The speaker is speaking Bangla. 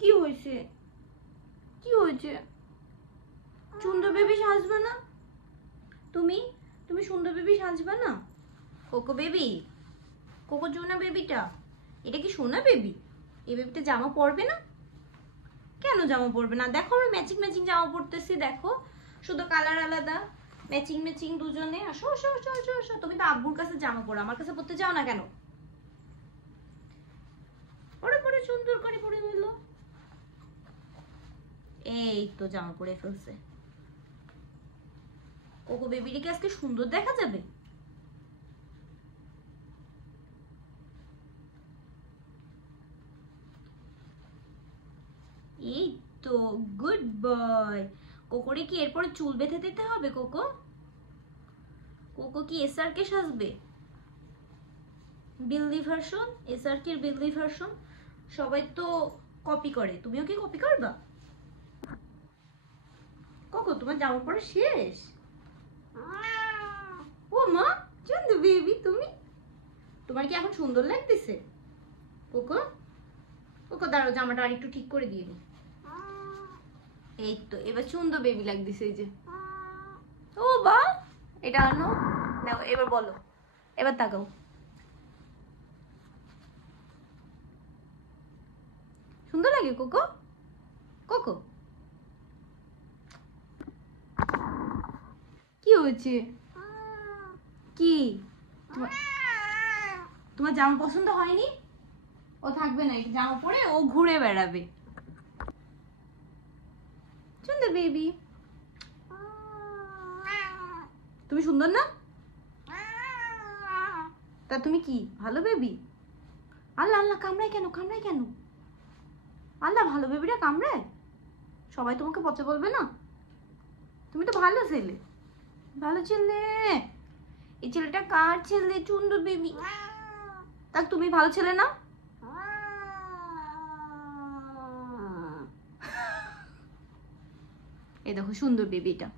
কি হয়েছে? কি হয়েছে? সুন্দর বেবি সাজবে না? তুমি তুমি সুন্দর বেবি সাজবে না? কোকো বেবি, কোকো জোনা বেবিটা, এটা কি সোনা বেবি? এই বেবিটা জামা পরবে না? কেন জামা পরবে না? দেখো আমরা ম্যাচিং ম্যাচিং জামা পরতেছি, দেখো শুধু কালার আলাদা, ম্যাচিং ম্যাচিং দুজনে। আসো আসো আসো আসো আসো। তুমি তো আব্বুর কাছে জামা পরো, আমার কাছে পরতে চাও না কেন? পরে পরে সুন্দর করে পরে হলো। এই তো জামা পরে ফেলছে। কোকো বেবিটাকে আজকে সুন্দর দেখা যাবে। এই তো গুড বয়। কোকোরে কি এরপরে চুল বেঁধে দিতে হবে? কোকো কোকো কি এসআর কে সাজবে? বিল্লি ভার্সন, এসআর কে বিল্লি ভার্সন সবাই তো কপি করে, তুমিও কি কপি করবা? কোকো তোমার জামা পরা শেষ? ও মা, চন্দু বেবি তুমি, তোমার কি এখন সুন্দর লাগতেছে? কোকো কোকো দাঁড়াও, জামাটা আর একটু ঠিক করে দিয়ে দিই। এই তো এবার সুন্দর বেবি লাগতেছে। এই যে ও বা, এটা আনো, নাও এবার বলো, এবার তাকাও। সুন্দর লাগে কোকো? কোকো কি হয়েছে? কি তোমার জামা পছন্দ হয়নি? ও থাকবে না, এটা জামা পরে ও ঘুরে বেড়াবে। সুন্দর বেবি, তুমি সুন্দর না? তা তুমি কি ভালো বেবি? আল্লাহ আল্লাহ, কামড়ায় কেন? কামড়ায় কেন? আল্লাহ, ভালো বেবিটা কামড়ায়? সবাই তোমাকে পচে বলবে না? তুমি তো ভালো ছেলে, ভালো ছেলে। এই ছেলেটা কার ছেলে? সুন্দর বেবি। তা তুমি ভালো ছেলে না? এই দেখো সুন্দর বেবিটা।